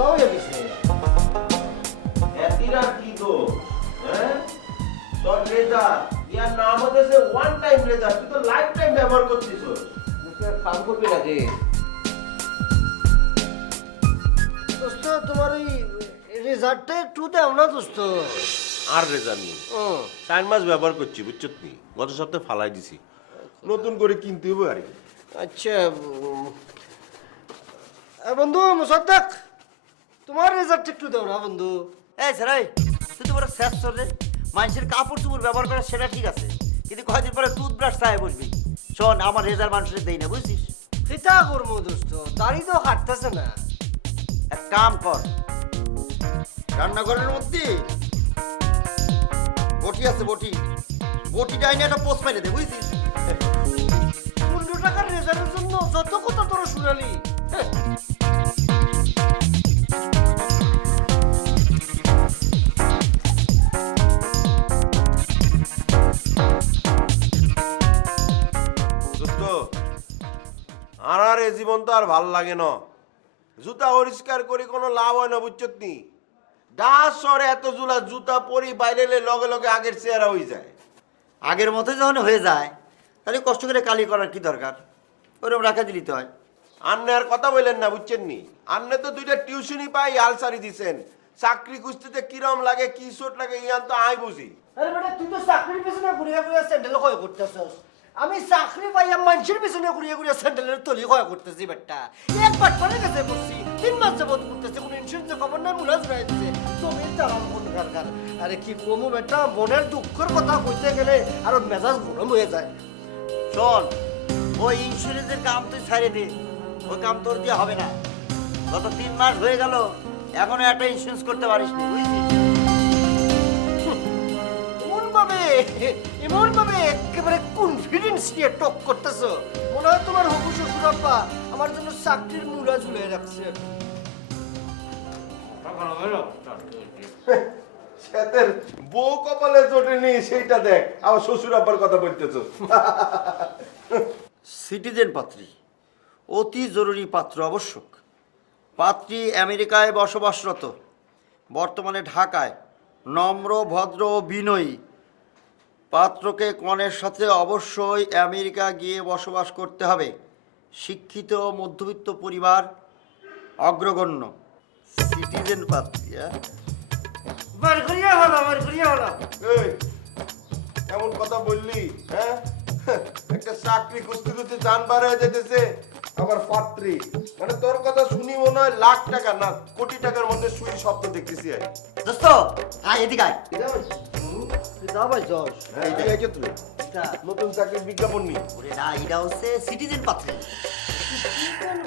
কোথাও গেছে এতিরা কি দোষ হ্যাঁ তোর রেজার ইয়ার নাম হচ্ছে ওয়ান টাইম রেজার তুই তো লাইফ টাইম ব্যবহার করছিস তুই আর কাম করবি না যে দোস্ত তোমার ওই রেজাল্টটা একটু দাও না দোস্ত আর রেজার নেই 4 মাস ব্যবহার করছি বুঝছত নি গত সপ্তাহে ফালাই দিছি নতুন করে কিনতে হবে আর কি আচ্ছা বন্ধু মুসাদ্দাক তোমার রেজাল্ট একটু দাও না বন্ধু এই স্যার তুই তো বড় শেষ রে মানুষের কাপড় চুপড় ব্যবহার করা সেটা ঠিক আছে কিন্তু কয়েকদিন পরে টুথব্রাশ চায় বসবি শোন আমার রেজাল্ট মানুষের দেই না বুঝছিস সেটা করবো দোস্ত দাড়ি তো কাটতেছে না এক কাম কর রান্নাঘরের মধ্যে বটি আছে বটিটা এনে একটা পোস্ট মেরে দে বুঝছিস 15 টাকার রেজাল্টের জন্য যত কথা তোরা শুনালি দোস্ত আর এ জীবন তো আর ভাল লাগে না জুতা পরিষ্কার করে কোনো লাভ হয় না বুঝছত নি ডাস সরে এত জুলা জুতা পরি বাইরে লগে লগে আগের চেহারা হয়ে যায় আগের মতো যখন হয়ে যায় তাহলে কষ্ট করে কালি করার কি দরকার ওরকম রাখা দিলিতে হয় আপনি আর কথা বললেন না বুঝছেন নি আপনি তো 2টা টিউশনই পাই আলসারি দিছেন চাকরি খুঁজতে কিরম লাগে কি চোট লাগে ইয়ান তো আই বুঝি আরে বেটা তুই তো চাকরির পিছনে ঘুরিয়ে ঘুরিয়ে স্যান্ডেল ক্ষয় করতেছস আমি চাকরি পাইয়া মানুষের পিছনে ঘুরিয়ে ঘুরিয়ে স্যান্ডেলের তলি ক্ষয় করতেছি বেটা একবার পরে গেছে বসছি 3 মাস যাবত করতেছে কোনো ইন্স্যুরেন্সের খবর নাই মুলাজ রায় দিছে তুমি চালান কোন কারকার আরে কি কমু বেটা মনের দুঃখের কথা কইতে গেলে আর মেজাজ গরম হয়ে যায় শোন ওই ইন্স্যুরেন্সের কাম তুই ছাড়ে দে ওই কাম তোর দিয়ে হবে না গত 3 মাস হয়ে গেল এখনো একটা ইন্স্যুরেন্স করতে পারিস নি বুঝছিস এমন ভাবে একেবারে কনফিডেন্স নিয়ে টক করতেছো মনে হয় তোমার হবু শ্বশুর আব্বা আমার জন্য চাকরির মুড়া ঝুলে রাখছে সেতের বউ কপালে জোটেনি সেইটা দেখ আবার শ্বশুর আব্বার কথা বলতেছো সিটিজেন পাত্রী অতি জরুরি পাত্র আবশ্যক পাত্রী আমেরিকায় বসবাসরত বর্তমানে ঢাকায় নম্র ভদ্র ও বিনয়ী পাত্রকে কনের সাথে অবশ্যই আমেরিকা গিয়ে বসবাস করতে হবে শিক্ষিত মধ্যবিত্ত পরিবার অগ্রগণ্য সিটিজেন পাত্রী বার করিয়া হলো এই এমন কথা বললি হ্যাঁ একটা চাকরি খুঁজতে খুঁজতে জান বার হয়ে যেতেছে আবার পাত্রী মানে তোর কথা শুনি মনে হয় লাখ টাকা না কোটি টাকার মধ্যে শুই স্বপ্ন দেখতেছি আর দোস্ত আয় এদিকে আয় যা ভাই যশ এই যে আইছো তুই নতুন চাকরির বিজ্ঞাপন নি ওরে না এটা হচ্ছে সিটিজেন পাত্রী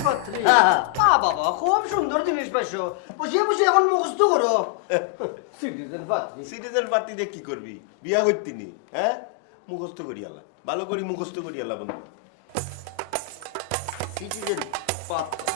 পাত্রী হ্যাঁ। বাবা খুব সুন্দর জিনিস পাইছো বসিয়ে বসিয়ে এখন মুখস্থ করো সিটিজেন পাত্রী সিটিজেন পাত্রী দিয়ে কি করবি বিয়া করতি নি হ্যাঁ মুখস্থ করি আল্লাহ ভালো করি মুখস্থ করি আল্লাহ বন্ধু সিটিজেন পাত্রী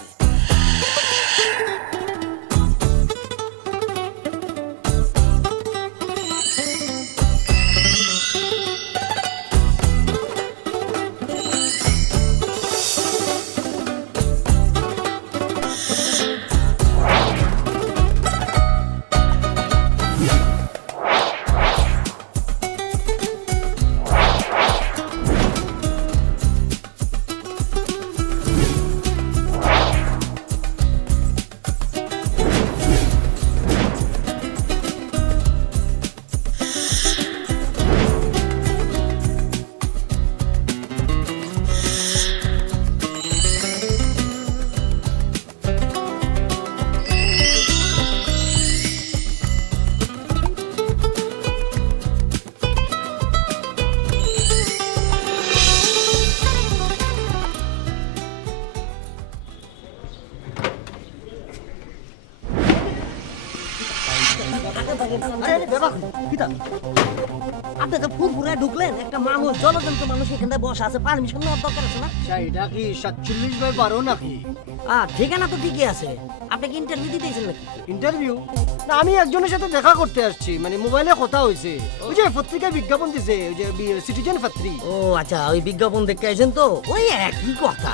আপনি তো পুরপুরে ঢুকলেন একটা মানুষ জলজন্ত মানুষ এখানে বসে আছে পারমিশন নেওয়ার দরকার আছে না এটা কি 47/12 নাকি ঠিকানা তো ঠিকই আছে আপনি কি ইন্টারভিউ দিতেছেন নাকি ইন্টারভিউ না আমি একজনের সাথে দেখা করতে আসছি মানে মোবাইলে কথা হয়েছে ওই যে পত্রিকায় বিজ্ঞাপন দিছে ওই যে সিটিজেন পাত্রী ও আচ্ছা ওই বিজ্ঞাপন দেখতে আইছেন তো ওই একই কথা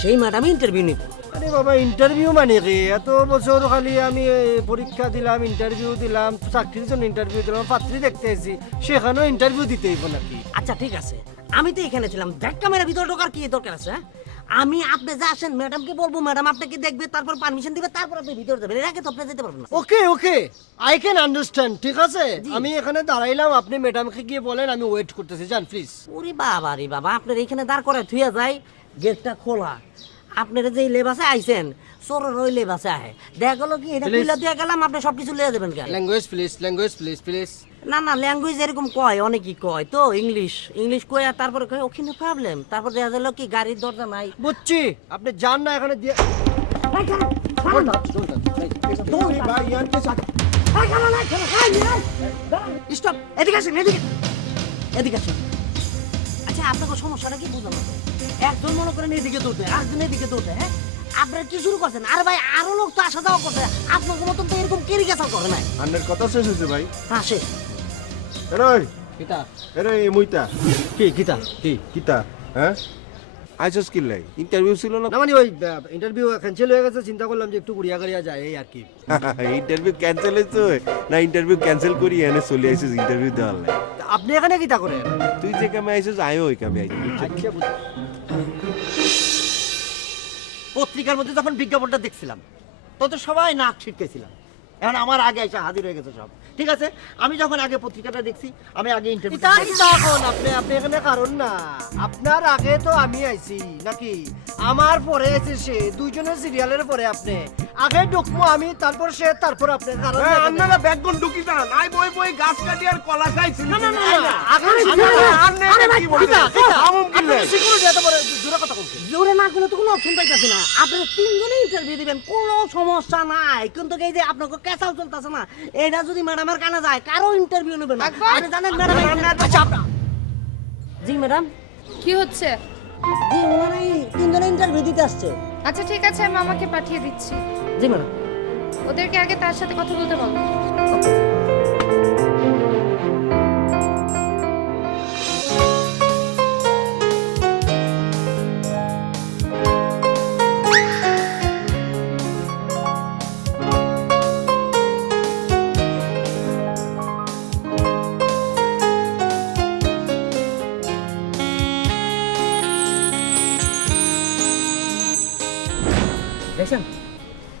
সেই ম্যাডামই ইন্টারভিউ নিব আরে বাবা ইন্টারভিউ মানে কি এত বছর খালি আমি পরীক্ষা দিলাম ইন্টারভিউ দিলাম চাকরির জন্য ইন্টারভিউ দিলাম পাত্রী দেখতে এসেছি সেখানেও ইন্টারভিউ দিতে হইব নাকি আচ্ছা ঠিক আছে আমি তো এখানে ছিলাম দেখ ক্যামেরা ভিতরে ঢোকার কি দরকার আছে হ্যাঁ? আমি আপনি যা আসেন ম্যাডামকে বলবো ম্যাডাম আপনাকে দেখবে তারপর পারমিশন দিবে তারপর আপনি ভিতরে যাবেন এর আগে তো আপনি যেতে পারবেন না ওকে ওকে আই ক্যান আন্ডারস্ট্যান্ড ঠিক আছে আমি এখানে দাঁড়াইলাম আপনি ম্যাডামকে গিয়ে বলেন আমি ওয়েট করতেছি যান প্লিজ ওরে বাবা রে বাবা আপনার এখানে দাঁড় করে থুয়া যায় গেটটা খোলা আপনারা যে লেবাসে আইছেন চোরের ওই লেবাসে আহে দেখা গেল কি এটা Please. খুলে দিয়ে গেলাম আপনি সবকিছু লিয়ে যাবেন কেন ল্যাঙ্গুয়েজ প্লিজ না না ল্যাঙ্গুয়েজ এরকম কয় অনেকই কয় তো ইংলিশ কয় আর তারপরে কয় ওখানে প্রবলেম তারপর দেখা গেল কি গাড়ির দরজা নাই বুঝছি আপনি যান না এখানে দিয়ে স্টপ এদিকে আসেন এদিকে আসেন আচ্ছা আপনাকে সমস্যাটা কি বুঝলাম না তো। একজন মনে করেন এদিকে দৌড়ে আরেকজন এদিকে দৌড়ে হ্যাঁ আপনারা কি শুরু করছেন আরে ভাই আরো লোক তো আসা যাওয়া করছে আপনার মতন তো এরকম কেরিকেচাল করে নাই আন্নের কথা শেষ হয়েছে ভাই হ্যাঁ শেষ এরই কিতা এরই এই মুইতা কি কিতা কি কিতা হ্যাঁ আইসস কি লাই ইন্টারভিউ ছিল না না মানে ওই ইন্টারভিউ ক্যান্সেল হয়ে গেছে চিন্তা করলাম যে একটু গুড়িয়া গাড়িয়া যায় এই আর কি ইন্টারভিউ ক্যান্সেল হয়েছে না ইন্টারভিউ ক্যান্সেল করি এনে চলে আইসিস ইন্টারভিউ দেওয়ার লাই তা আপনি এখানে কিতা করেন তুই যে কামে আইসিস আয়ও ওই কামে আইসিস আচ্ছা, বুঝ- পত্রিকার মধ্যে যখন বিজ্ঞাপনটা দেখছিলাম তত সবাই নাক ছিটকেছিলাম এখন আমার আগে এসে হাজির হয়ে গেছে সব ঠিক আছে আমি যখন আগে পত্রিকাটা দেখছি আমি আগে ইন্টারভিউ কিতা কিতা এখন আপনি এখানে কারণ না আপনার আগে তো আমি আইছি নাকি আমার পরে এসে সে দুইজনের সিরিয়ালের পরে আপনি আগে ঢুকবো আমি তারপর সে তারপর আপনি কারণ না এখানে। আপনারা ব্যাকগ্রাউন্ড ঢুকি যান আই বই বই গাছ কাটি আর কলা খাইছিল না, না, না, না, আগে সিকিউরিটি এত বড় জোরে কথা বলছে জোরে না করলে তো কোনো অপশন পাইতেছে না আপনারা তিনজনে ইন্টারভিউ দিবেন কোনো সমস্যা নাই কিন্তু এই যে আপনাকে ক্যাসাল চলতেছে না এটা যদি ম্যাডামের কানে যায় কারো ইন্টারভিউ নেবে না আপনি জানেন ম্যাডাম আচ্ছা আপনার জি ম্যাডাম কি হচ্ছে? জি ওনারা এই তিনজনে ইন্টারভিউ দিতে আসছে আচ্ছা ঠিক আছে আমি মামাকে পাঠিয়ে দিচ্ছি। জি ম্যাডাম ওদেরকে আগে তার সাথে কথা বলতে বলো। দেখছেন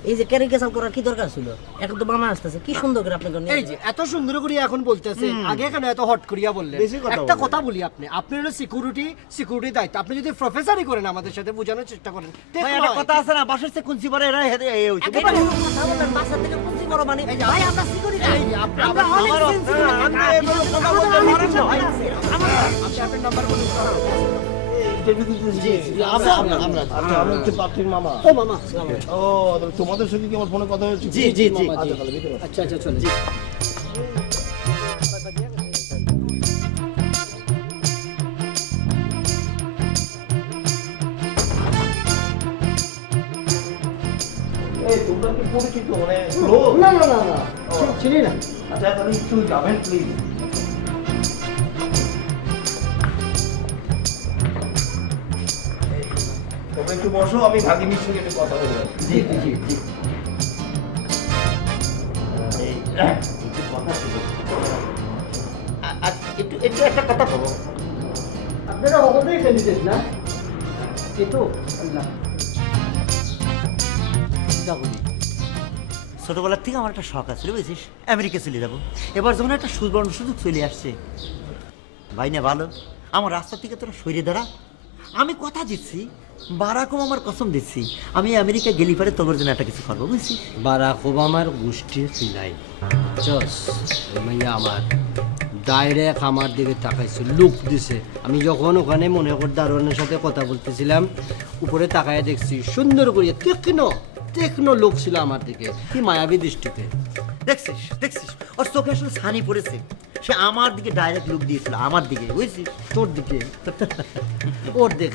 এই যে ক্যারিকেচাল করার কি দরকার ছিল এখন তো মামা আসতেছে কি সুন্দর করে আপনাকে নিয়ে এই যে এত সুন্দর করে এখন বলতেছে আগে কেন এত হট করিয়া বললেন বেশি কথা একটা বলেন। কথা বলি আপনি হলো সিকিউরিটি দায়িত্ব আপনি যদি প্রফেসরই করেন আমাদের সাথে বোঝানোর চেষ্টা করেন ঠিক ভাই একটা নয়। কথা আছে না বাসার সে কুঞ্চি পরে এরা হেদে এই হইছে একেবারে কথা বললেন বাসা থেকে কোনটি বড় মানে ভাই আমরা সিকিউরিটি এই যে আপনি- আমরা অনেক আমারও- sensitive হ্যাঁ, আমরা আপনি এগুলো কথা বলতে পারেন না, ভাই। আপনি আপনার নাম্বার বলুন আচ্ছা আমি হচ্ছে পাত্রীর মামা ও মামা আসসালামু আলাইকুম। ও তোমাদের সঙ্গে কি আমার ফোনে কথা হয়েছে জি জি জি আচ্ছা তাহলে ভিতরে আসো। আচ্ছা চলে এই তোমরা কি পরিচিত মানে লোক না চিনি না আচ্ছা তাহলে একটু যাবেন প্লিজ তোমরা একটু বসো আমি ভাগিনীর সঙ্গে একটু কথা বলে আসি। জি জি জি একটু একটু একটা কথা বলো আপনারা অবশ্যই ক্যান্ডিডেট না কিন্তু আল্লাহ ছোটবেলার থেকে আমার একটা শখ আছে বুঝছিস আমেরিকা চলে যাবো এবার যখন একটা সুবর্ণ সুযোগ চলে আসছে ভাই না ভালো আমার রাস্তা থেকে তোরা সরিয়ে দাঁড়া আমি কথা দিচ্ছি বারাকম আমার কসম দিচ্ছি আমি আমেরিকা গেলি পারে তোর জন্য একটা কিছু করবো বুঝছিস বারাক ওবামার গোষ্ঠীর সিলাই জস মাইয়া আমার ডাইরেক্ট আমার দিকে তাকাইছে লুক দিছে আমি যখন ওখানে মনে কর দারোয়ানের সাথে কথা বলতেছিলাম উপরে তাকায় দেখছি সুন্দর করিয়া তীক্ষ্ণ লোক ছিল আমার দিকে কি মায়াবী দৃষ্টিতে দেখছিস দেখছিস ওর চোখে আসলে ছানি পড়েছে সে আমার দিকে ডাইরেক্ট লুক দিয়েছিল আমার দিকে বুঝছিস তোর দিকে ওর দেখ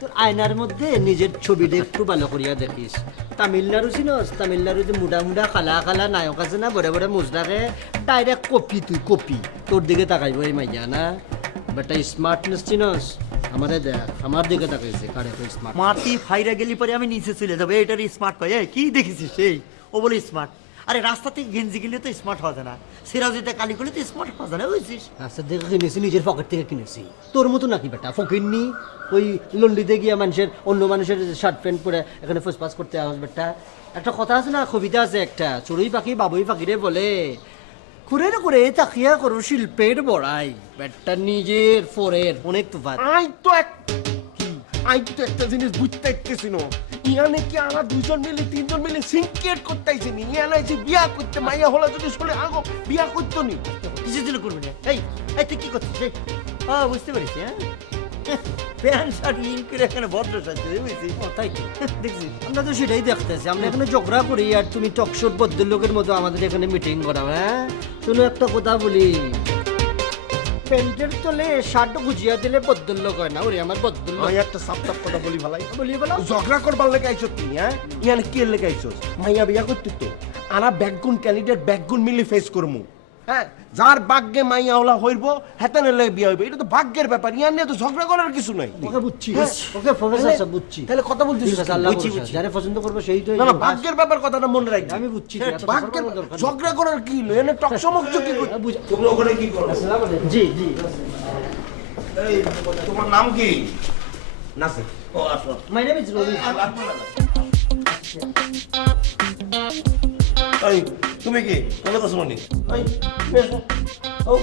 তোর আয়নার মধ্যে নিজের ছবিটা একটু ভালো করিয়া দেখিস তামিলনাড়ু চিনস তামিলনাড়ুতে মুডা মুডা খালা নায়ক আছে না বড় বড় মুজরাকে ডাইরেক্ট কপি তুই কপি তোর দিকে তাকাইব এই মাইয়া না বেটা স্মার্টনেস চিনস আমারে দেখ আমার দিকে তাকাইছে কারে তো স্মার্ট মাটি ফাইরা গেলি পরে আমি নিচে চলে যাবো এটার স্মার্ট কয় কি দেখেছিস সেই ও বলে স্মার্ট আরে রাস্তা থেকে গেঞ্জি গেলে তো স্মার্ট হবে না সিরাজিতে কালি করলে তো স্মার্ট হবে না বুঝছিস আচ্ছা দেখে কিনেছি নিজের পকেট থেকে কিনেছি তোর মতো নাকি বেটা ফকিরনি ওই লন্ডিতে গিয়ে মানুষের অন্য মানুষের শার্ট প্যান্ট পরে এখানে ফুসফাস করতে আস বেটা একটা কথা আছে না কবিতা আছে একটা চড়ুই পাখি বাবুই পাখিরে বলে করে না করে তাকিয়া করো শিল্পের বড়াই বেটা নিজের ফোরের অনেক তো ভাত আই তো একটা জিনিস বুঝতে পারতেছি না ইয়ানে কি আমরা দুজন মিলে তিনজন মিলে সিনকেট করতে আইছি নি ইয়ানে যে বিয়া করতে মাইয়া হলা যদি শুনে আগো বিয়া করতো নি কিছু দিলে করবি না এই এই তুই কি করছিস এই বুঝতে পারিস হ্যাঁ প্যান্ট শার্ট ইন করে এখানে ভদ্র সাজছে বুঝছিস তাই তো দেখছিস আমরা তো সেটাই দেখতেছি আমরা এখানে ঝগড়া করি আর তুমি টকশোর ভদ্রলোকের মতো আমাদের এখানে মিটিং করাও হ্যাঁ শুনো একটা কথা বলি প্যান্টের তলে শার্ট গুজিয়া দিলে ভদ্রলোক হয় না ওরে আমার ভদ্রলোক আমি একটা সাপ্তাহ কথা বলি ভালাই বলি বলো ঝগড়া করবার লেগে আইছো তুই হ্যাঁ ইয়ানে কি লেগে আইছোস মাইয়া বিয়া করতে তো আনা ব্যাকগুন ক্যান্ডিডেট ব্যাকগুন মিলে ফেস করমু হ্যাঁ যার ভাগ্যে মাইয়া হলা হইব হেতানে লয়ে বিয়া হইব এটা তো ভাগ্যের ব্যাপার ইয়ান নিয়ে তো ঝগড়া করার কিছু নাই ওকে বুঝছি হ্যাঁ। ওকে প্রফেসর সাহেব বুঝছি তাহলে কথা বলতেছিস ঠিক আছে, আল্লাহ বুঝছি, ভরসা। বুঝছি। যারে পছন্দ করবে সেই তো না না ভাগ্যের ব্যাপার কথাটা মনে রাখবি আমি বুঝছি ভাগ্যের ঝগড়া করার কি হলো এনে টকসমক কি করতে বুঝ- তুমি ওখানে কি করো জি জি এই তোমার নাম কি নাসির ও আসো মাই নেম ইজ রবি এই তুমি কি কলকাতা শুনি এই বেশ ও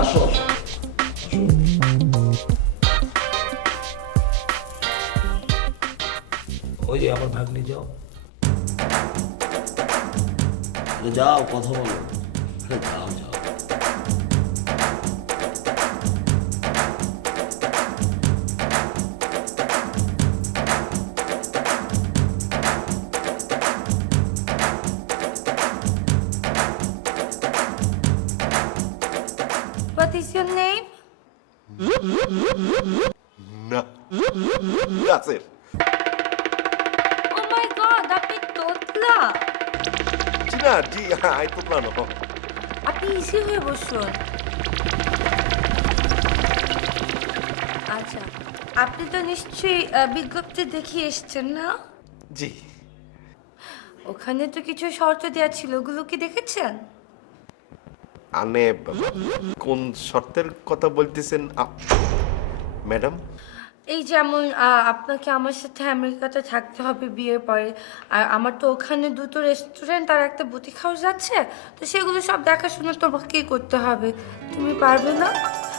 আসো ওই যে আমার ভাগ্নি যাও যাও কথা বলো যাও যাও What is your name? না নাসির Oh my god, আপনি তোতলা। জি না জি আই তো প্ল্যান আপনি ইজি হয়ে বসুন। আচ্ছা, আপনি তো নিশ্চয়ই বিজ্ঞপ্তি দেখে এসেছেন না? জি ওখানে তো কিছু শর্ত দেওয়া ছিল, ওগুলো কি দেখেছেন? আনে কোন শর্তের কথা বলতেছেন ম্যাডাম এই যেমন আপনাকে আমার সাথে আমেরিকাতে থাকতে হবে বিয়ের পরে, আর আমার তো ওখানে দুটো রেস্টুরেন্ট আর একটা বুটিক হাউস আছে, তো সেগুলো সব দেখাশোনা তোমাকেই করতে হবে। তুমি পারবে না?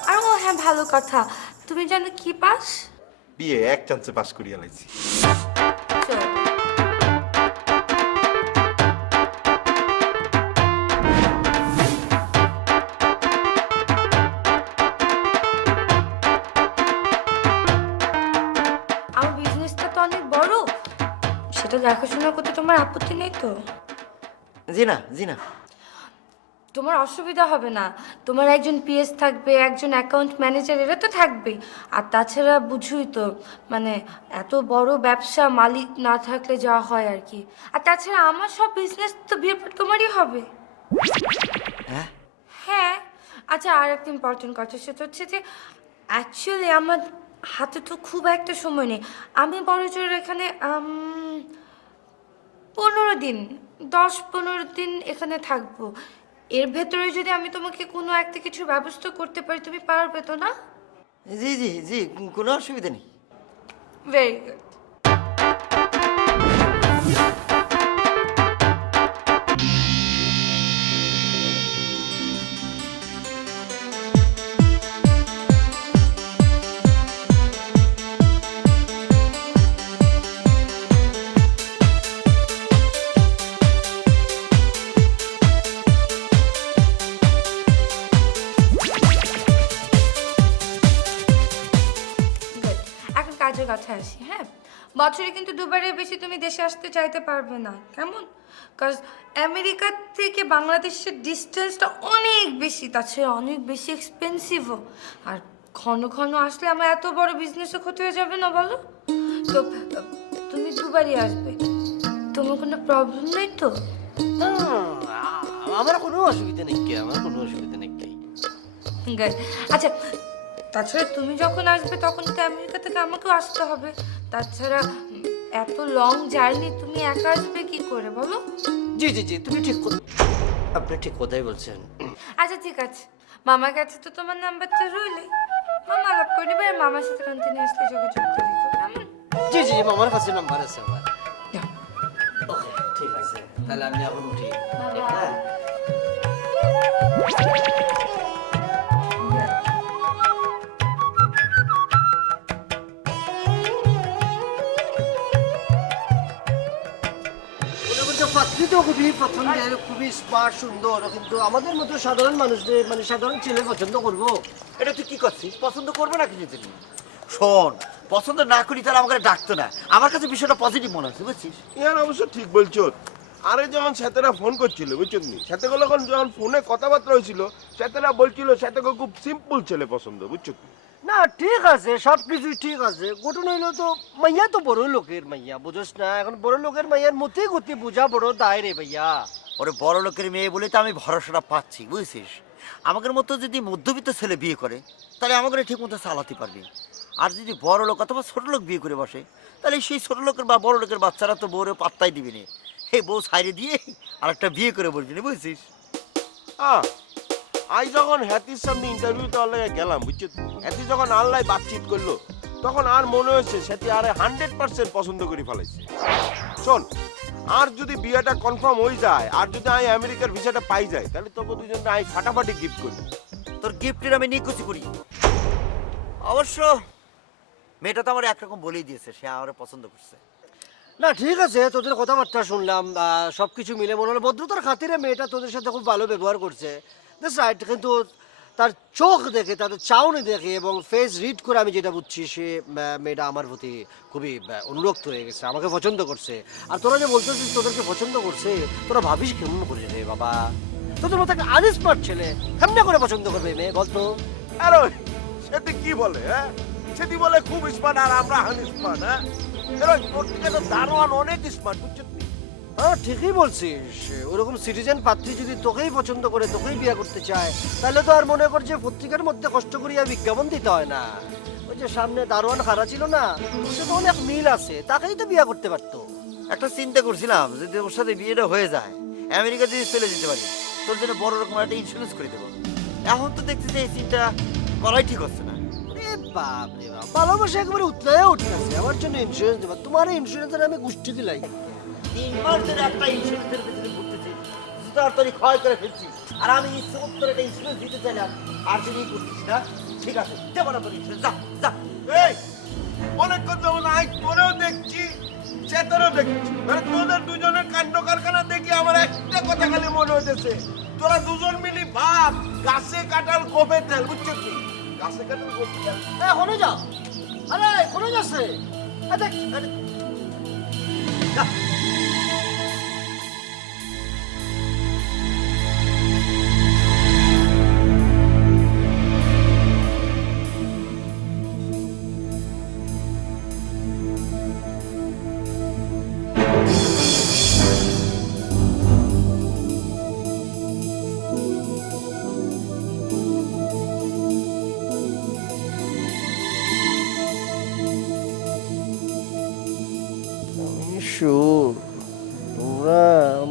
আর ও হ্যাঁ, ভালো কথা, তুমি জানো কি পাস? বিয়ে এক চান্সে পাস করিয়া লাইছি চল। আমার বিজনেসটা তো অনেক বড়, সেটা দেখাশোনা করতে তোমার আপত্তি নেই তো? জি না জি না তোমার অসুবিধা হবে না, তোমার একজন পিএস থাকবে, একজন অ্যাকাউন্ট ম্যানেজার, এরা তো থাকবেই। আর তাছাড়া বুঝুই তো, মানে এত বড় ব্যবসা মালিক না থাকলে যা হয় আর কি। আর তাছাড়া আমার সব বিজনেস তো বিয়ের পর তোমারই হবে। হ্যাঁ হ্যাঁ। আচ্ছা, আর একটা ইম্পর্টেন্ট কথা, সেটা হচ্ছে যে অ্যাকচুয়ালি আমার হাতে তো খুব একটা সময় নেই। আমি বড় জোর এখানে 15 দিন, 10-15 দিন এখানে থাকবো। এর ভেতরে যদি আমি তোমাকে কোনো একটা কিছুর ব্যবস্থা করতে পারি, তুমি পারবে তো না? জি জি জি কোনো অসুবিধা নেই ভেরি গুড। এখন কাজের কথা আসি। হ্যাঁ, বছরে কিন্তু দুবারের বেশি তুমি দেশে আসতে চাইতে পারবে না, কেমন? কারণ আমেরিকা থেকে বাংলাদেশের ডিস্টেন্সটা অনেক বেশি, তাছাড়া অনেক বেশি এক্সপেন্সিভও। আর ঘন ঘন আসলে আমার এত বড় বিজনেসও ক্ষতি হয়ে যাবে না, বলো? তো তুমি দুবারই আসবে, তোমার কোনো প্রবলেম নেই তো? না, আমার কোনো অসুবিধা নেই কে, আমার কোনো অসুবিধা নেই কে। Good. আচ্ছা, তাছাড়া তুমি যখন আসবে তখন তো আমেরিকা থেকে আমাকেও আসতে হবে। তাছাড়া এত লং জার্নি তুমি একা আসবে কি করে বলো? জি জি জি, তুমি ঠিক আপনি ঠিক কথাই বলছেন। আচ্ছা ঠিক আছে, মামার কাছে তো তোমার নাম্বারটা রইলে, মামা আলাপ করে নেবে আর মামার সাথে কন্টিনিউয়াসলি যোগাযোগ করে রেখো, কেমন? জি জি, আমার কাছে নাম্বার আছে আমার। যাও। ওকে, ঠিক আছে, তাহলে আমি এখন উঠি। বাবা। হ্যাঁ। পাত্রী তো খুবই পছন্দের, খুবই স্মার্ট সুন্দর, কিন্তু আমাদের মতো সাধারণ মানুষদের মানে সাধারণ ছেলে পছন্দ করবো। এটা তুই কি করছিস? পছন্দ করবো না কিছু তুমি? শোন, পছন্দ না করি তাহলে আমাকে ডাকতো না। আমার কাছে বিষয়টা পজিটিভ মনে হচ্ছে, বুঝছিস? ইয়ার অবশ্য ঠিক বলছো। আরে যখন সাথেরা ফোন করছিল বুঝছেন নি, সাথেগুলো যখন ফোনে কথাবার্তা হয়েছিল, সাথেরা বলছিল সাথেকে খুব সিম্পল ছেলে পছন্দ, বুঝছো? না ঠিক আছে, সবকিছুই ঠিক আছে। ঘটনা হইলো তো মাইয়া তো বড় লোকের মাইয়া, বুঝোস না? এখন বড় লোকের মাইয়ার মতে গতি বোঝা বড় দায় রে ভাইয়া। ওরে বড় লোকের মেয়ে বলে তো আমি ভরসাটা পাচ্ছি, বুঝছিস? আমাদের মতো যদি মধ্যবিত্ত ছেলে বিয়ে করে তাহলে আমাকে ঠিক মতো চালাতে পারবে। আর যদি বড় লোক অথবা ছোট লোক বিয়ে করে বসে তাহলে সেই ছোট লোকের বা বড় লোকের বাচ্চারা তো বউরে পাত্তাই দিবি না। এই বউ সাইরে দিয়ে আর একটা বিয়ে করে বলবি না, বুঝছিস? আজ যখন হ্যাতির সামনে ইন্টারভিউ দেওয়ার লাগে গেলাম, বুঝছো? হ্যাতি যখন আল্লাহ বাতচিত করলো তখন আর মনে হয়েছে সেটি আরে 100% পছন্দ করে ফেলাইছে। শোন, আর যদি বিয়েটা কনফার্ম হয়ে যায় আর যদি আমি আমেরিকার ভিসাটা পাই যাই তাহলে তোকে দুজনকে আমি ফাটাফাটি গিফট করি। তোর গিফটের আমি নিকুচি করি। অবশ্য মেয়েটা তো আমার একরকম বলেই দিয়েছে সে আমার পছন্দ করছে। না ঠিক আছে, তোদের কথাবার্তা শুনলাম, সবকিছু মিলে মনে হলো ভদ্রতার খাতিরে মেয়েটা তোদের সাথে খুব ভালো ব্যবহার করছে, রাইট। কিন্তু তার চোখ দেখে, তাদের চাউনি দেখে এবং ফেস রিড করে আমি যেটা বুঝছি সে মেয়েটা আমার প্রতি খুবই অনুরক্ত হয়ে গেছে, আমাকে পছন্দ করছে। আর তোরা যে বলতেছিস তোদেরকে পছন্দ করছে, তোরা ভাবিস কেমন করে রে বাবা? তোদের মতো একটা আনস্মার্ট ছেলে কেমনে করে পছন্দ করবে মেয়ে বলতো? আরে সেটি কি বলে? হ্যাঁ, সেটি বলে খুব স্মার্ট আর আমরা আনস্মার্ট। হ্যাঁ, এরা তোর থেকে তো দারোয়ান অনেক স্মার্ট, বুঝছো? হ্যাঁ ঠিকই বলছিস। ওরকম সিটিজেন পাত্রী যদি তোকেই পছন্দ করে, তোকেই বিয়ে করতে চায়, তাহলে তো আর মনে কর যে পত্রিকার মধ্যে কষ্ট করিয়া বিজ্ঞাপন দিতে হয় না। ওই যে সামনে দারোয়ান খারা ছিল না, সে তো অনেক মিল আছে, তাকেই তো বিয়ে করতে পারতো। একটা চিন্তা করছিলাম যদি ওর সাথে বিয়েটা হয়ে যায়, আমেরিকা যদি চলে যেতে পারি, তোর জন্য বড় রকম একটা ইন্স্যুরেন্স করে দেবো। এখন তো দেখছি যে এই চিন্তা করাই ঠিক হচ্ছে না। রে বাপ রে বাপ, ভালোবাসা একেবারে উতলায় উঠতেছে। আমার জন্য ইন্স্যুরেন্স দেবা? তোমার ইন্স্যুরেন্সের আমি গোষ্ঠী দিলাই। 3 মাস ধরে একটা ইন্স্যুরেন্সের পেছনে ঘুরতেছি, তাড়াতাড়ি ক্ষয় করে ফেলছি। আর আমি ইচ্ছে করে একটা ইন্স্যুরেন্স দিতে চাইলাম, আর তুই করছিস না। ঠিক আছে, দেবো না তোর ইন্স্যুরেন্স, যা যা। এই অনেকক্ষণ যখন আই তোরেও দেখছি চেতারও দেখছি, মানে তোদের দুজনের কাণ্ড কারখানা দেখি আমার একটা কথা খালি মনে হইতেছে, তোরা দুজন মিলি ভাব গাছে কাটাল কোপে তেল, বুঝছো কি? গাছে কাটাল কোপে তেল। এখনো যাও? আরে এখনো যাচ্ছে? যা। তোমরা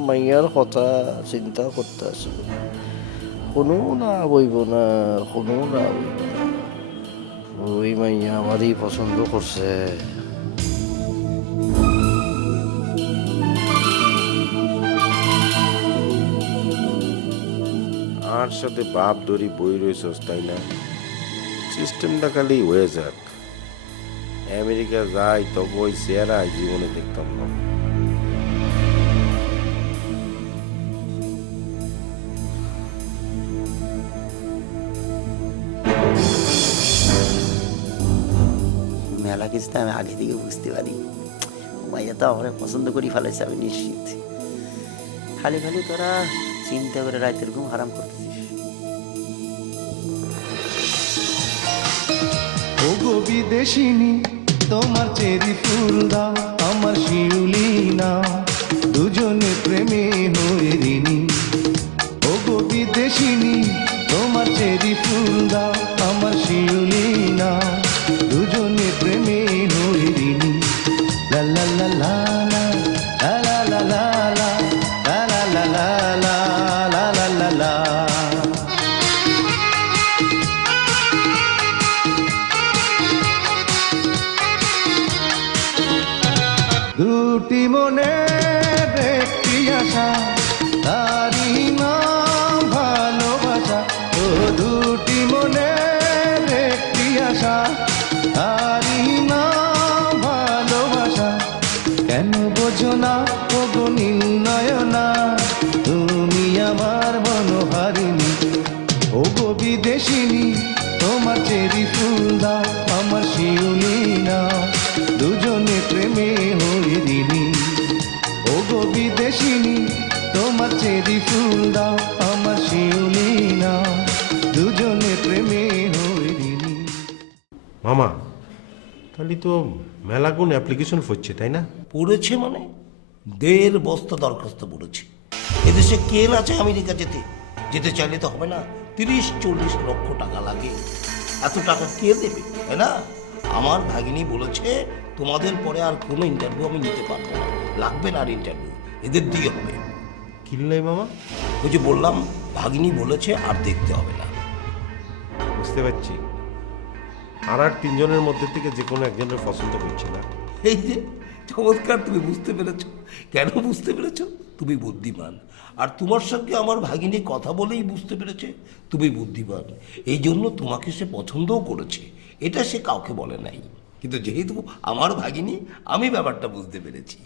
মাইয়ার কথা চিন্তা করতেছ, কোনো না বইব না, কোনো না বইব না। ওই মাইয়া আমারই পছন্দ করছে। আর সাথে বাপ ধরি বই রয়েছস, তাই না? সিস্টেমটা খালি হয়ে যাক, আমেরিকা যাই তবে ওই চেহারা জীবনে দেখতাম না। মেলা কিছু তো আমি আগে থেকে বুঝতে পারি। মাইয়া তো আমার পছন্দ করি ফেলেছে, আমি নিশ্চিত। খালি খালি তোরা চিন্তা করে রাতের ঘুম হারাম করতেছিস। ও গো বিদেশিনী, তোমার চেরি ফুল দাও আমার শিউলি নাও, দুজনে প্রেমে হয়ে ঋণী। ও গো বিদেশিনী, তোমার চেরি ফুল দাও, আমার শিউলি নাও, দুজনে প্রেমে হয়ে ঋণী। লা লা লা লা লা, লা লা লা লা লা, লা লা লা লা লা, লা লা লা। দুটি মনের একটি আশা, তারি নাম ভালোবাসা। ও দুটি মনের একটি আশা, তারি নাম ভালোবাসা। কেন বোঝো না ও গো নীলনয়না, তুমি আমার মনোহারিণী। ও গো বিদেশিনী, তোমার চেরি ফুল দাও, আমার শিউলি নাও, দুজনে প্রেমে হয়ে ঋণী। ও গো বিদেশিনী, তোমার চেরি ফুল দাও, আমার শিউলি নাও, দুজনে প্রেমে হয়ে ঋণী। মামা তাহলে তো মেলাগুন অ্যাপ্লিকেশন হচ্ছে তাই না? পড়েছে মানে 1.5 বস্তা দরখাস্ত পড়েছে। এদেশে কে না চায় আমেরিকা যেতে? যেতে চাইলে তো হবে না, 30-40 লক্ষ টাকা লাগে। এত টাকা কে দেবে, তাই না? আমার ভাগিনী বলেছে তোমাদের পরে আর কোনো ইন্টারভিউ আমি নিতে পারবো না, লাগবে না আর ইন্টারভিউ, এদের দিয়ে হবে। কিনলাই মামা? ওই যে বললাম, ভাগিনী বলেছে আর দেখতে হবে না। বুঝতে পারছি। আর 3 জনের মধ্যে থেকে যে কোনো একজনের পছন্দ করছে না। এই যে চমৎকার, তুমি বুঝতে পেরেছো। কেন বুঝতে পেরেছো? তুমি বুদ্ধিমান। আর তোমার সঙ্গে আমার ভাগিনী কথা বলেই বুঝতে পেরেছে তুমি বুদ্ধিমান। এই জন্য তোমাকে সে পছন্দও করেছে, এটা সে কাউকে বলে নাই। কিন্তু যেহেতু আমার ভাগিনী, আমি ব্যাপারটা বুঝতে পেরেছি।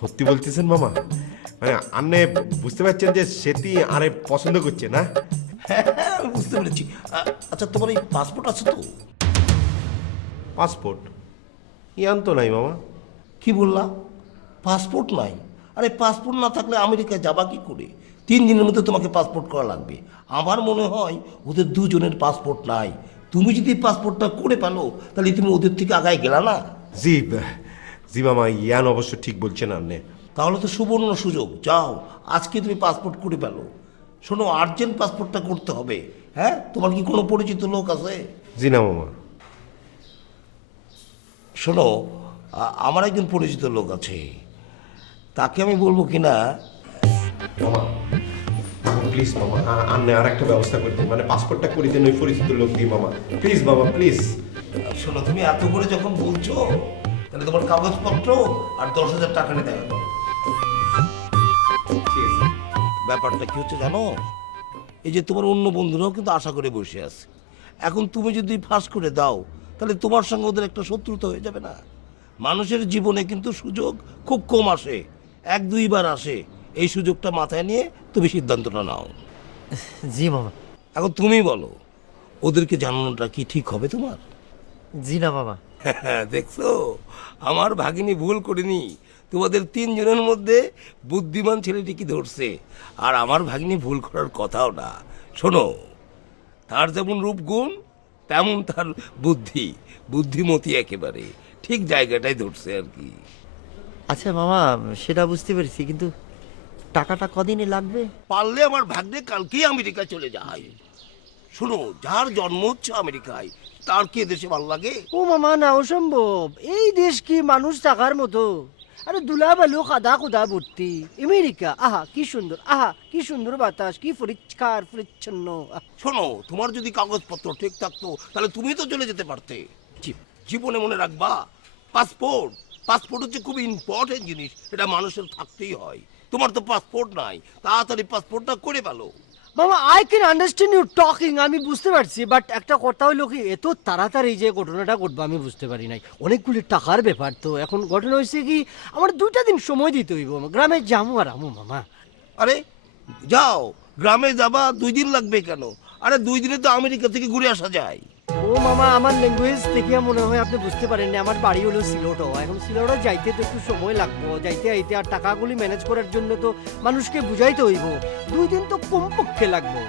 সত্যি বলতেছেন মামা? মানে আপনি বুঝতে পারছেন যে সেটি আরে পছন্দ করছে না? হ্যাঁ, আমি বুঝতে পেরেছি। আচ্ছা, তোমার এই পাসপোর্ট আছে তো? পাসপোর্ট ইয়ান তো নাই মামা। কি বললা? পাসপোর্ট নাই? আরে পাসপোর্ট না থাকলে আমেরিকায় যাবা কি করে? 3 দিনের মধ্যে তোমাকে পাসপোর্ট করা লাগবে। আমার মনে হয় ওদের দুজনের পাসপোর্ট নাই। তুমি যদি পাসপোর্টটা করে পেলো, তাহলে তুমি ওদের থেকে আগায় গেলা না? জি জি মামা, ইয়ান অবশ্য ঠিক বলছেন আপনি। তাহলে তো সুবর্ণ সুযোগ, যাও আজকে তুমি পাসপোর্ট করে পেলো। শোনো, আর্জেন্ট পাসপোর্টটা করতে হবে। হ্যাঁ, তোমার কি কোনো পরিচিত লোক আছে? জি না মামা। শোনো, আমার একজন পরিচিত লোক আছে, তাকে আমি বলবো কিনা। মামা প্লিজ মামা, আপনি আর একটা ব্যবস্থা করে দিন, মানে পাসপোর্টটা করে দিন ওই পরিচিত লোক দিয়ে মামা, প্লিজ মামা প্লিজ। শোনো, তুমি এত করে যখন বলছো, তাহলে তোমার কাগজপত্র আর 10,000 টাকা নিয়ে দেখা করো। ব্যাপারটা কি হচ্ছে জানো? এই যে তোমার অন্য বন্ধুরাও কিন্তু আশা করে বসে আছে। এখন তুমি যদি ফাঁস করে দাও, তাহলে তোমার সঙ্গে ওদের একটা শত্রুতা হয়ে যাবে না? মানুষের জীবনে কিন্তু সুযোগ খুব কম আসে, 1-2 বার আসে। এই সুযোগটা মাথায় নিয়ে তুমি সিদ্ধান্তটা নাও। জি মামা। এখন তুমি বলো, ওদেরকে জানানোটা কি ঠিক হবে তোমার? জি না মামা। দেখছো, আমার ভাগিনী ভুল করেনি। তোমাদের 3 জনের মধ্যে বুদ্ধিমান ছেলেটি কি ধরছে, আর আমার ভাগিনী ভুল করার কথাও না। শোনো, তার যেমন রূপগুণ, তেমন তার বুদ্ধি, বুদ্ধিমতী একেবারে ঠিক জায়গাটাই ধরছে আর কি। আচ্ছা মামা, সেটা বুঝতে পেরেছি, কিন্তু টাকাটা কদিনে লাগবে? পারলে আমার ভাগ্নে কালকেই আমেরিকা চলে যায়। শোনো, যার জন্ম হচ্ছে আমেরিকায়, তার কি দেশে ভালো লাগে? ও মামা, না অসম্ভব। এই দেশ কি মানুষ থাকার মতো? আরে দুলা বালু খাদা খুদা ভর্তি। আমেরিকা, আহা কি সুন্দর, আহা কি সুন্দর বাতাস, কি পরিষ্কার পরিচ্ছন্ন। শোনো, তোমার যদি কাগজপত্র ঠিক থাকতো, তাহলে তুমি তো চলে যেতে পারতে। জীবনে মনে রাখবা, পাসপোর্ট পাসপোর্ট হচ্ছে খুব ইম্পর্টেন্ট জিনিস, এটা মানুষের থাকতেই হয়। তোমার তো পাসপোর্ট নাই, তাড়াতাড়ি পাসপোর্টটা করে ফেলো। মামা, I can understand you talking, আমি বুঝতে পারছি, বাট একটা কথা হইলো কি, এত তাড়াতাড়ি যে ঘটনাটা ঘটবে আমি বুঝতে পারি নাই। অনেকগুলি টাকার ব্যাপার তো। এখন ঘটনা হয়েছে কি, আমার 2টা দিন সময় দিতে হইব, গ্রামে যাবো আর আমু মামা। আরে যাও, গ্রামে যাবা, 2 দিন লাগবে কেন? আরে 2 দিনে তো আমেরিকা থেকে ঘুরে আসা যায়। ও মামা, আমার ল্যাঙ্গুয়েজ দেখে মনে হয় আপনি বুঝতে পারেননি। আমার বাড়ি হলো সিলেট। এখন সিলেটে যাইতে তো একটু সময় লাগবো, যাইতে আইতে, আর টাকাগুলি ম্যানেজ করার জন্য তো মানুষকে বুঝাইতে হইব। 2 দিন তো কমপক্ষে লাগবে।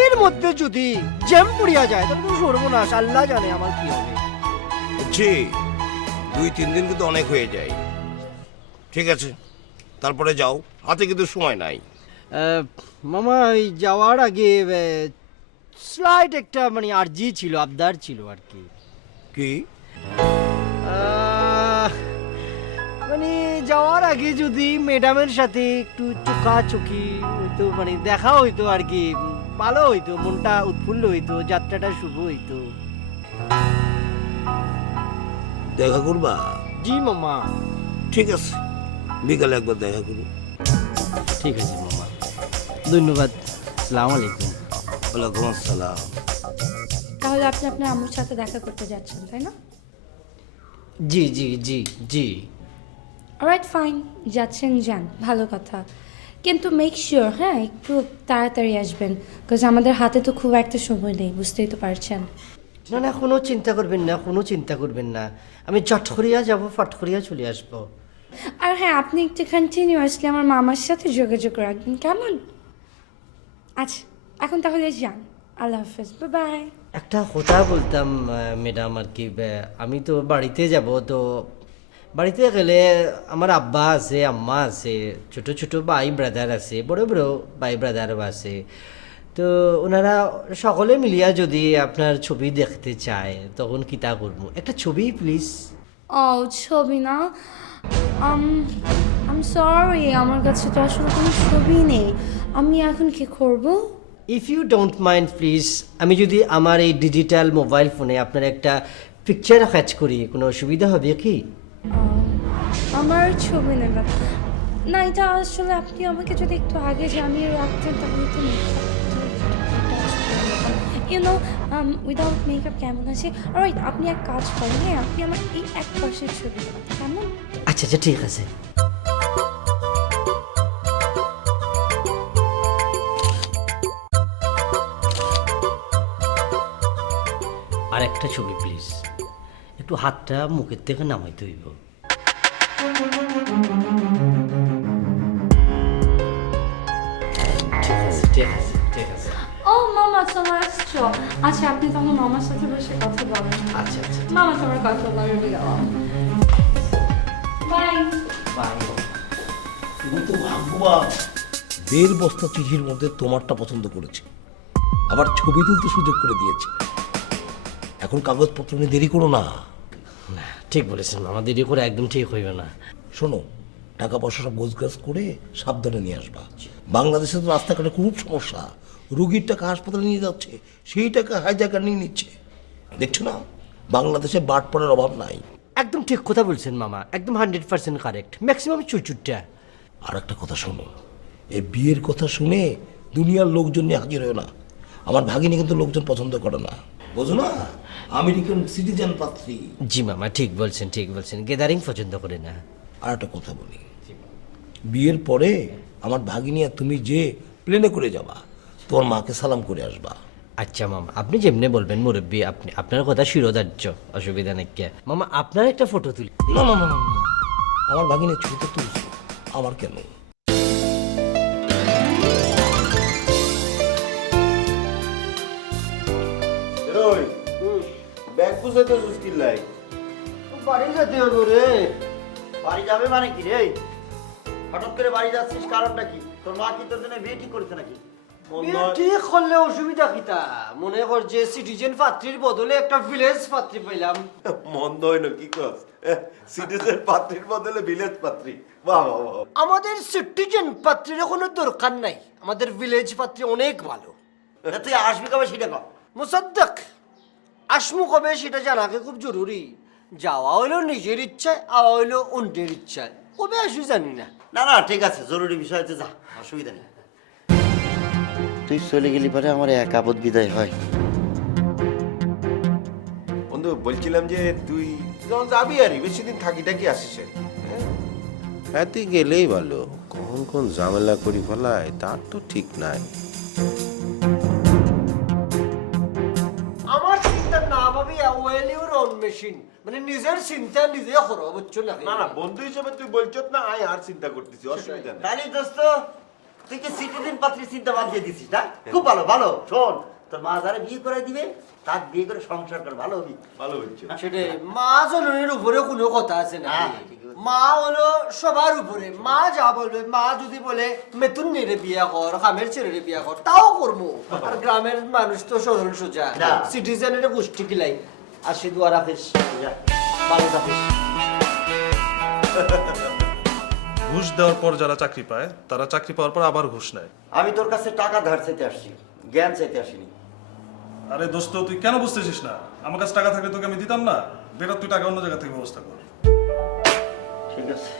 এর মধ্যে যদি জ্যাম পড়িয়া যায়, তাহলে তো সর্বনাশ, আল্লাহ জানে আমার কি হবে। হচ্ছে 2-3 দিন কিন্তু অনেক হয়ে যায়। ঠিক আছে, তারপরে যাও, হাতে কিন্তু সময় নাই। মামা এই যাওয়ার আগে স্লাইড একটা মানে আর্জি ছিল, আবদার ছিল আর কি। কি? মানে যাওয়ার আগে যদি ম্যাডামের সাথে একটু চোখাচোখি হইতো, মানে দেখা হইতো আর কি, ভালো হইতো, মনটা উৎফুল্ল হইতো, যাত্রাটা শুভ হইতো। দেখা করবা? জি মামা। ঠিক আছে, বিকালে একবার দেখা করবো। ঠিক আছে মামা, ধন্যবাদ। আসসালামু আলাইকুম। ওয়ালাইকুম আসসালাম। তাহলে আপনি আপনার আম্মুর সাথে দেখা করতে যাচ্ছেন, তাই না? জি জি জি জি। অলরাইট, ফাইন, যাচ্ছেন যান, ভালো কথা। কিন্তু মেক শিওর, হ্যাঁ, একটু তাড়াতাড়ি আসবেন, বিকজ আমাদের হাতে তো খুব একটা সময় নেই, বুঝতেই তো পারছেন। না না, কোনো চিন্তা করবেন না, কোনো চিন্তা করবেন না, আমি চট করিয়া যাবো, ফট করিয়া চলে আসবো। আর হ্যাঁ, আপনি একটু কন্টিনিউয়াসলি আমার মামার সাথে যোগাযোগ রাখবেন, কেমন? আচ্ছা, এখন তাহলে যান। আল্লাহ হাফেজ, বাই। একটা কথা বলতাম ম্যাডাম আর কি, আমি তো বাড়িতে যাব, তো বাড়িতে গেলে আমার আব্বা আছে, আম্মা আছে, ছোট ছোট ভাই ব্রাদার আছে, বড় বড় ভাই ব্রাদারও আছে, তো ওনারা সকলে মিলিয়া যদি আপনার ছবি দেখতে চায় তখন কিতা করবো? একটা ছবি প্লিজ। ও, ছবি না, আম সরি, আমার কাছে তো আসলে কোনো ছবি নেই। আমি এখন কি করব? If you don't mind please, আমি যদি আমার এই ডিজিটাল মোবাইল ফোনে আপনার একটা পিকচার ক্যাচ করি, কোনো অসুবিধা হবে কি? আমার ছবি নেবেন না, এটা আসলে আপনি আমাকে যদি একটু আগে জানিয়ে রাখতেন তাহলে তো ইউনো উইদাউট মেকআপ কেমন আছে? অলরাইট, আপনি এক কাজ করেন, হ্যাঁ, আপনি আমার এই এক পাশের ছবি দেবেন, কেমন? আচ্ছা আচ্ছা, ঠিক আছে। আর একটা ছবি প্লিজ, একটু হাতটা মুখের থেকে নামাইতে হইব। ঠিক আছে ঠিক আছে ঠিক আছে। ও মামা চলে আসছো। আচ্ছা, আপনি তখন মামার সাথে বসে কথা বলেন। আচ্ছা আচ্ছা, মামা তোমার কথা বলবে, গেলাম, বাই। বাই। তুমি তো ভাগ্যবান, 1.5 বস্তা চিঠির মধ্যে তোমারটা পছন্দ করেছে, আবার ছবি তুলতে সুযোগ করে দিয়েছে। এখন কাগজপত্র নিয়ে দেরি করো না। ঠিক বলেছেন মামা, দেরি করে একদম ঠিক হইবে না। শোনো, টাকা পয়সা সব গোছগাছ করে সাবধানে নিয়ে আসবা। বাংলাদেশে তো রাস্তাঘাটে খুব সমস্যা, রুগীর টাকা হাসপাতালে নিয়ে যাচ্ছে, সেই টাকা হাইজাকার নিয়ে নিচ্ছে। দেখছো না, বাংলাদেশে বাটপাড়ের অভাব নাই। একদম ঠিক কথা বলছেন মামা, একদম 100% কারেক্ট, ম্যাক্সিমাম চুরচুরটা। আর একটা কথা শোনো, এই বিয়ের কথা শুনে দুনিয়ার লোকজন নিয়ে হাজির হয় না। আমার ভাগিনী কিন্তু লোকজন পছন্দ করে না, বোঝো না, আমেরিকান সিটিজেন পাত্রী। জি মামা, ঠিক বলছেন ঠিক বলছেন, গেদারিং পছন্দ করে না। আর একটা কথা বলি, বিয়ের পরে আমার ভাগিনী আর তুমি যে প্লেনে করে যাবা, তোমার মাকে সালাম করে আসবা। আচ্ছা মামা, আপনি যেমনি বলবেন মুরব্বী, আপনি আপনার কথা শিরোধার্য, অসুবিধা নেই। কে মামা, আপনার একটা ফটো তুলি। না না না না না, আমার ভাগিনের ছবি তো তুলছো, আমার কেন? রই ব্যাগ গুছাইতে মুশকিল লাই। বাড়ি যেতে হবে রে। বাড়ি যাবে মানে কি রে? হঠাৎ করে বাড়ি যাচ্ছিস, কারণটা কি? তোর মা কি তোর জন্য বিয়ে ঠিক করেছে নাকি? বিয়ে ঠিক করলে অসুবিধা কিতা? মনে কর যে সিটিজেন পাত্রীর বদলে একটা ভিলেজ পাত্রী পাইলাম। মন্দ হয় না, কি কস? সিটিজেন পাত্রীর বদলে ভিলেজ পাত্রী, বাহ বাহ বাহ। আমাদের সিটিজেন পাত্রীর কোনো দরকার নাই, আমাদের ভিলেজ পাত্রী অনেক ভালো। তুই আসবি কবে সেটা কর। মুসাদ্দাক, আসমু কবে সেটা জানাকে খুব জরুরি। যাওয়া হইলো নিজের ইচ্ছায়, আওয়া হইলো অন্যের ইচ্ছায়। কবে আসবি জানি না। না না, ঠিক আছে, জরুরি বিষয়তে যা, অসুবিধা নেই। তুই চলে গেলি পরে আমার এক আপদ বিদায় হয়। বন্ধু, বলছিলাম যে তুই যখন যাবি আর বেশি দিন থাকি টাকি আসিস আর কি, হ্যাঁ? হ্যাঁ, তুই গেলেই ভালো। কখন কোন ঝামেলা করি ফেলায় তার তো ঠিক নাই। আমার চিন্তা না ভাবি ওয়েল ইউর ওন মেশিন, মানে নিজের চিন্তা নিজে করো, বুঝছো না? না না, বন্ধু হিসেবে তুই বলছত না, আয় আর চিন্তা করতেছি, অসুবিধা নেই। তাহলে দোস্ত, তুই কি সিটিজেন পাত্রীর চিন্তা বাদ দিয়ে দিছিস না? খুব ভালো ভালো। শোন, তোর মা যারা বিয়ে করে দিবে তার বিয়ে করে সংসার কর, ভালো হবি। ভালো হচ্ছে সেটাই, মা জননীর উপরে কোনো কথা আছে না। হ্যাঁ, ঠিকই বলছিস। মা হলো সবার উপরে, মা যা বলবে, মা যদি বলে মেতুন নেড়ে বিয়া কর, খামের ছেড়ে বিয়া কর, তাও করবো। আর গ্রামের মানুষ তো সরল সোজা, না। সিটিজেনের গোষ্ঠী কিলাই। আসি দোয়া রাখিস, যা। ভালো থাকিস। ঘুষ দেওয়ার পর যারা চাকরি পায় তারা চাকরি পাওয়ার পর আবার ঘুষ নেয়। আমি তোর কাছে টাকা ধার চাইতে আসছি, জ্ঞান চাইতে আসিনি। আরে দোস্ত, তুই কেন বুঝতেছিস না? আমার কাছে টাকা থাকলে তোকে আমি দিতাম না? বেটা, তুই টাকা অন্য জায়গা থেকে ব্যবস্থা কর। ঠিক আছে।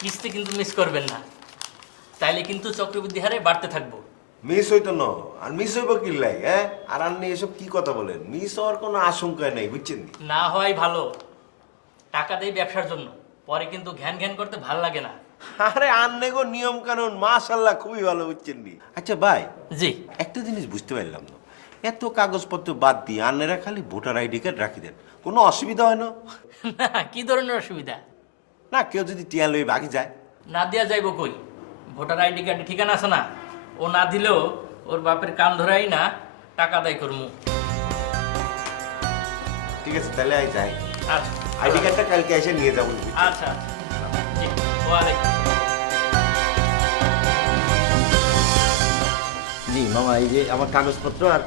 কিস্তি কিন্তু মিস করবেন না, তাইলে কিন্তু চক্রবৃদ্ধি হারে বাড়তে থাকবো। মিস হইতো না, আর মিস হইব কি লাই? হ্যাঁ, আর আপনি এসব কি কথা বলেন? মিস হওয়ার কোনো আশঙ্কা নেই, বুঝছেন? না হয় ভালো, টাকা দেই ব্যবসার জন্য, পরে কিন্তু ঘ্যান ঘ্যান করতে ভাল লাগে না। আরে আন্নে গো নিয়ম কানুন মাশাআল্লাহ খুবই ভালো, বুঝছেন নি? আচ্ছা ভাই, জি, একটা জিনিস বুঝতে পারলাম না, এত কাগজপত্র বাদ দিয়ে আন্নেরা খালি ভোটার আইডি কার্ড রাখি দেন, কোনো অসুবিধা হয় না? না, কি ধরনের অসুবিধা? না, কেউ যদি টিয়া লই বাকি যায়? না দিয়া যাইব কই? ভোটার আইডি কার্ডে ঠিকানা আছে না, ও না দিলেও ওর বাপের কান ধরাই না টাকা দায় করমু। ঠিক আছে, তাহলে আই যাই। আচ্ছা, আইডি কার্ডটা কালকে এসে নিয়ে যাবো। আচ্ছা, জি, ওয়ালাইকুম। জি মামা, এই যে আমার কাগজপত্র আর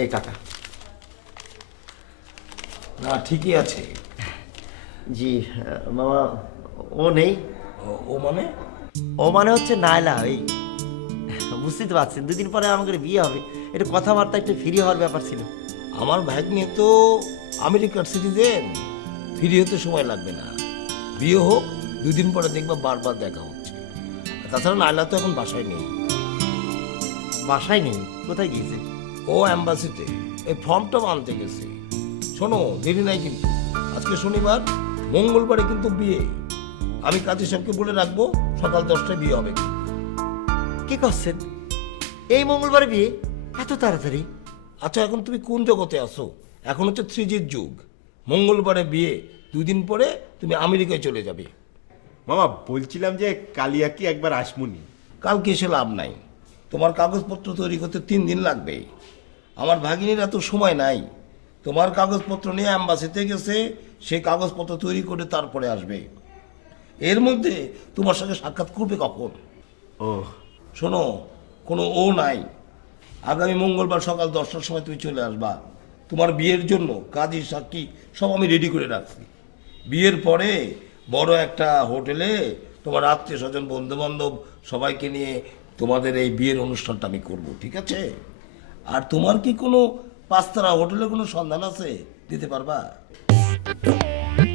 এই টাকা। না, ঠিকই আছে। জি মামা, ও নেই। ও মানে? ও মানে হচ্ছে নাইলা, এই বুঝতেই তো পারছেন, দুদিন পরে আমাদের বিয়ে হবে, একটু কথাবার্তা একটু ফ্রি হওয়ার ব্যাপার ছিল। আমার ভাগ্নে তো আমেরিকার সিটিজেন, ফিরে হতে সময় লাগবে না। বিয়ে হোক, 2 দিন পরে দেখবা বারবার দেখা হচ্ছে। আর তাছাড়া নাইলা তো এখন বাসায় নেই। বাসায় নেই? কোথায় গিয়েছে? ও অ্যাম্বাসিতে এই ফর্মটা আনতে গেছে। শোনো, দেরি নাই কিন্তু, আজকে শনিবার, মঙ্গলবারে কিন্তু বিয়ে। আমি কাজী সাহেবকে বলে রাখবো সকাল 10টায় বিয়ে হবে। কি করছেন? এই মঙ্গলবারে বিয়ে? এত তাড়াতাড়ি? আচ্ছা, এখন তুমি কোন জগতে আসো? এখন হচ্ছে 3Gর যুগ। মঙ্গলবারে বিয়ে, 2 দিন পরে তুমি আমেরিকায় চলে যাবে। মামা, বলছিলাম যে কালিয়া কি একবার আসমুনি? কালকে এসে লাভ নাই, তোমার কাগজপত্র তৈরি করতে 3 দিন লাগবে। আমার ভাগিনীর এত সময় নাই। তোমার কাগজপত্র নিয়ে অ্যাম্বাসিতে গেছে, সে কাগজপত্র তৈরি করে তারপরে আসবে। এর মধ্যে তোমার সঙ্গে সাক্ষাৎ করবে কখন? ও, শোনো, কোনো ও নাই। আগামী মঙ্গলবার সকাল 10টার সময় তুমি চলে আসবা। তোমার বিয়ের জন্য কাজী সাক্ষী সব আমি রেডি করে রাখছি। বিয়ের পরে বড় একটা হোটেলে তোমার আত্মীয় স্বজন, বন্ধু বান্ধব সবাইকে নিয়ে তোমাদের এই বিয়ের অনুষ্ঠানটা আমি করব, ঠিক আছে? আর তোমার কি কোনো 5 তারা হোটেলে কোনো সন্ধান আছে, দিতে পারবা?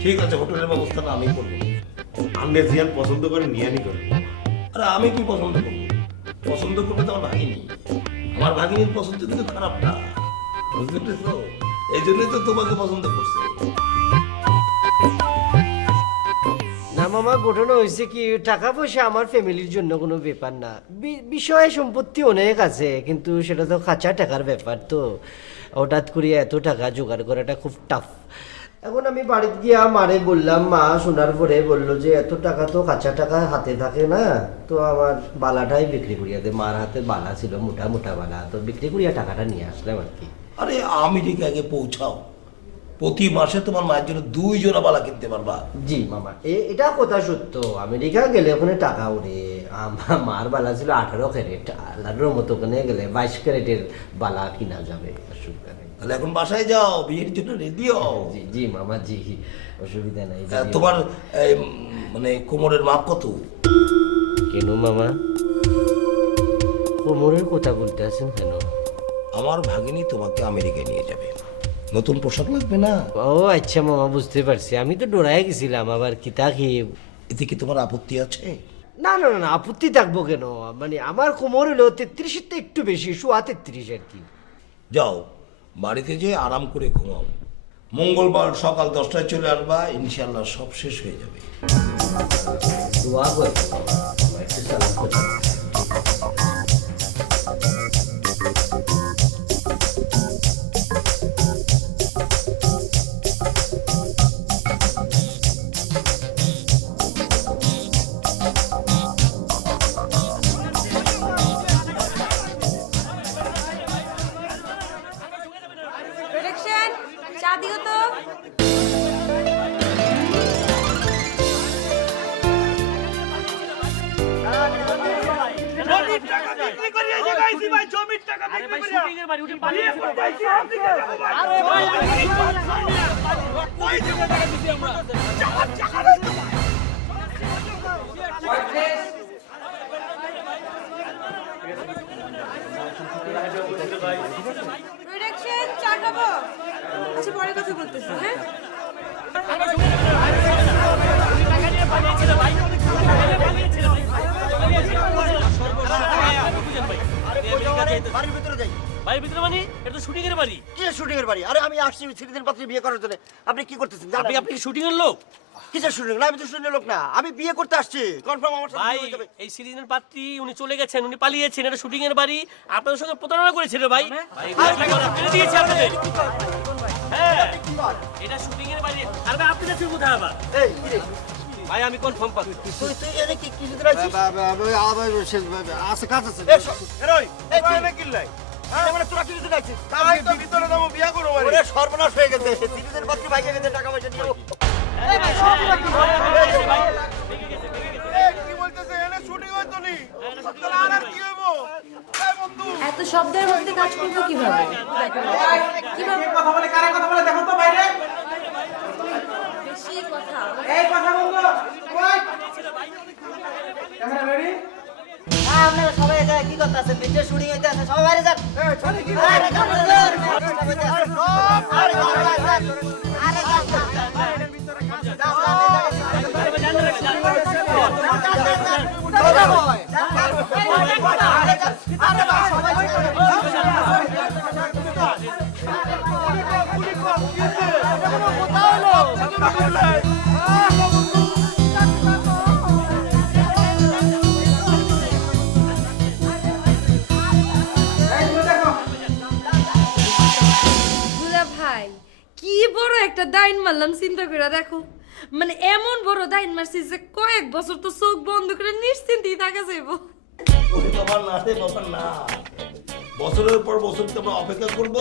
ঠিক আছে, হোটেলের ব্যবস্থাটা আমি করবো। আপনি জিয়ান পছন্দ করে নিয়ানি করেন। আরে আমি কি পছন্দ করবো? পছন্দ করবে তো আমার ভাগিনী। আমার ভাগিনীর পছন্দ কিন্তু খারাপ না, বুঝতে পেরেছো? এই জন্যই তো তোমাকে পছন্দ করছে। না মামা, ঘটনা হয়েছে কি, টাকা পয়সা আমার ফ্যামিলির জন্য কোনো ব্যাপার না। বিষয় সম্পত্তি অনেক আছে, কিন্তু সেটা তো কাঁচা টাকার ব্যাপার, তো হঠাৎ করে এত টাকা জোগাড় করাটা খুব টাফ। এখন আমি বাড়িতে গিয়া মারে বললাম, মা শোনার পরে বললো যে এত টাকা তো কাঁচা টাকা হাতে থাকে না, তো আমার বালাটাই বিক্রি করিয়া দে। মার হাতে বালা ছিল, মোটা মোটা বালা, তো বিক্রি করিয়া টাকাটা নিয়ে আসলাম আর কি। আরে আমেরিকাকে পৌঁছাও, প্রতি মাসে তোমার মায়ের জন্য 2 জোড়া বালা কিনতে পারবা। জি মামা, এটা কথা সত্য। আমেরিকা গেলে ওখানে টাকা উড়ে। আমার মার বালা ছিল 18 ক্যারেট, আল্লাহর মতো ওখানে গেলে 22 ক্যারেটের বালা কিনা যাবে, অসুবিধা নেই। তাহলে এখন বাসায় যাও, বিয়ের জন্য রেডি হও। জি জি মামা, জি, অসুবিধা নাই। তোমার মানে কোমরের মাপ কত? কেন মামা, কোমরের কথা বলতে আছেন কেন? আমার ভাগিনী তোমাকে আমেরিকায় নিয়ে যাবে, নতুন পোশাক লাগবে না? ও আচ্ছা মামা, বুঝতে পারছি। আমি তো ডরাই গেছিলাম, আবার কিতা খেয়ে। এতে কি তোমার আপত্তি আছে? না না না, আপত্তি থাকবো কেন? মানে আমার কোমর হলো 33-এর তো একটু বেশি, 33 আর কি। যাও, বাড়িতে যেয়ে আরাম করে ঘুমাও। মঙ্গলবার সকাল 10টায় চলে আসবা, ইনশাল্লাহ সব শেষ হয়ে যাবে। দোয়া করে একটু সালাম করে। প্রোডাকশন চা দিও তো। প্রোডাকশন চা খাবো। আচ্ছা পরে কথা বলতেছি, হ্যাঁ? বাড়ির ভিতরে যাই। বাড়ির ভিতরে মানে এটা তো শুটিং এর বাড়ি। কি শুটিং এর বাড়ি? আরে আমি আসছি সিরিজের পাত্রী বিয়ে করার জন্য। আপনি কি করতেছেন? আপনি কি শুটিং এর লোক? কিসের শুটিং? না আমি তো শুটিং এর লোক না, আমি বিয়ে করতে আসছি। কনফার্ম আমার সাথে ভাই বিয়ে হয়ে যাবে। এই সিরিজের পাত্রী উনি চলে গেছেন, উনি পালিয়েছেন, এটা শুটিং এর বাড়ি। আপনাদের সঙ্গে প্রতারণা করেছে রে ভাই। ভাই এগুলো ফেলে দিয়েছে আপনাদের। হ্যাঁ এটা শুটিং এর বাড়ি। আর ভাই আপনি যাচ্ছেন কোথায় আবার? এই কি রে? ভাই আমি কনফার্ম পাচ্ছি। তুই এনে কি কি দিতে আছিস? আছে কাজ আছে। এরই এখানে কিল্লাই মানে তোরা কি দিতে আছিস? তাই তো ভিতরে যাবো বিয়া করবো মানে ওরে সর্বনাশ হয়ে গেছে, সিরিজের পাত্রী ভাইকে গেছে টাকা পয়সা নিয়ে। কি বলতেছে এনে শুটিং হইতো নি তাহলে আর কি হইবো এই বন্ধু এত শব্দের মধ্যে কাজ করবো কিভাবে? কিভাবে কথা বলে কারা কথা বলে দেখো তো বাইরে। বেশি কথা। এই কথা বন্ধ। ওই ক্যামেরা রেডি? আপনারা সবাই যায় কি করতে আছেন? পিকচার শুটিং হইতে আছে, সবাই বাইরে যান। এই চলে কি? আরে যান, যান, যান। আরে যান, দুলা ভাই কি বড় একটা দাইন মারলাম, চিন্তা করে দেখো। মানে এমন বড় দাইন মারছি যে কয়েক বছর তো চোখ বন্ধ করে নিশ্চিন্তেই থাকা যাইব। ওরে বাবা না রে বাবা না, বছরের পর বছর তো আমরা অপেক্ষা করব।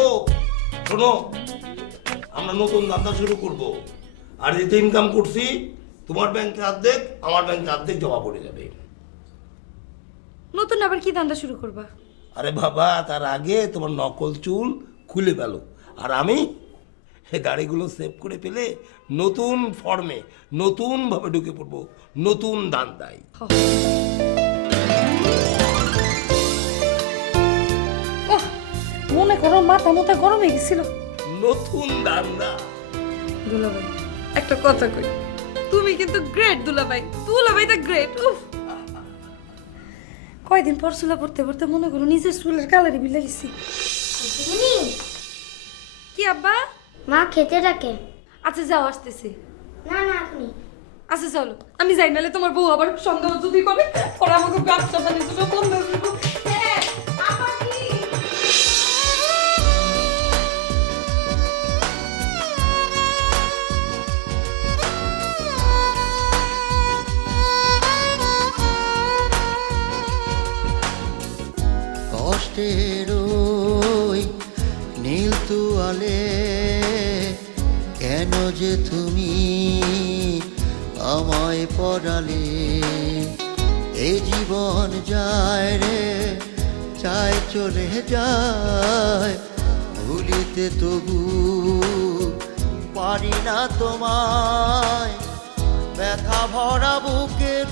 শোনো, আমরা নতুন ধান্দা শুরু করব, আর যেতে ইনকাম করছি তোমার ব্যাংকে অর্ধেক, আমার ব্যাংকে অর্ধেক জমা পড়ে যাবে। নতুন আবার কি ধান্দা শুরু করবা? আরে বাবা তার আগে তোমার নকল চুল খুলে ফেলো, আর আমি এই দাড়িগুলো সেভ করে ফেলে নতুন ফর্মে নতুন ভাবে ঢুকে পড়বো, নতুন ধান্দায়। মনে করো মাথা মাথা গরম হয়ে গেছিল। নতুন ধান্দা। দুলাভাই একটা কথা কই, তুমি কিন্তু গ্রেট দুলাভাই। দুলাভাই তো গ্রেট। উফ কয়দিন পর চুলা পড়তে পড়তে মনে করো নিজের চুলের কালারে মিলে গেছি। কি আব্বা? মা খেতে ডাকে। আচ্ছা যাও, আসতেছি। না না আপনি আচ্ছা চলো আমি যাই, নাহলে তোমার বউ আবার সন্দেহ যদি করে পরে আমাকে ব্যবসা বাণিজ্য বন্ধ হয়ে যাবে। হ্যাঁ, আবার কি? কষ্টের ওই নীল তুয়ালে কেন যে তুমি আমায় পড়ালে, এ জীবন যায় রে চায় চলে যায়, ভুলিতে তবু পারি না তোমায়, ব্যথা ভরা বুকের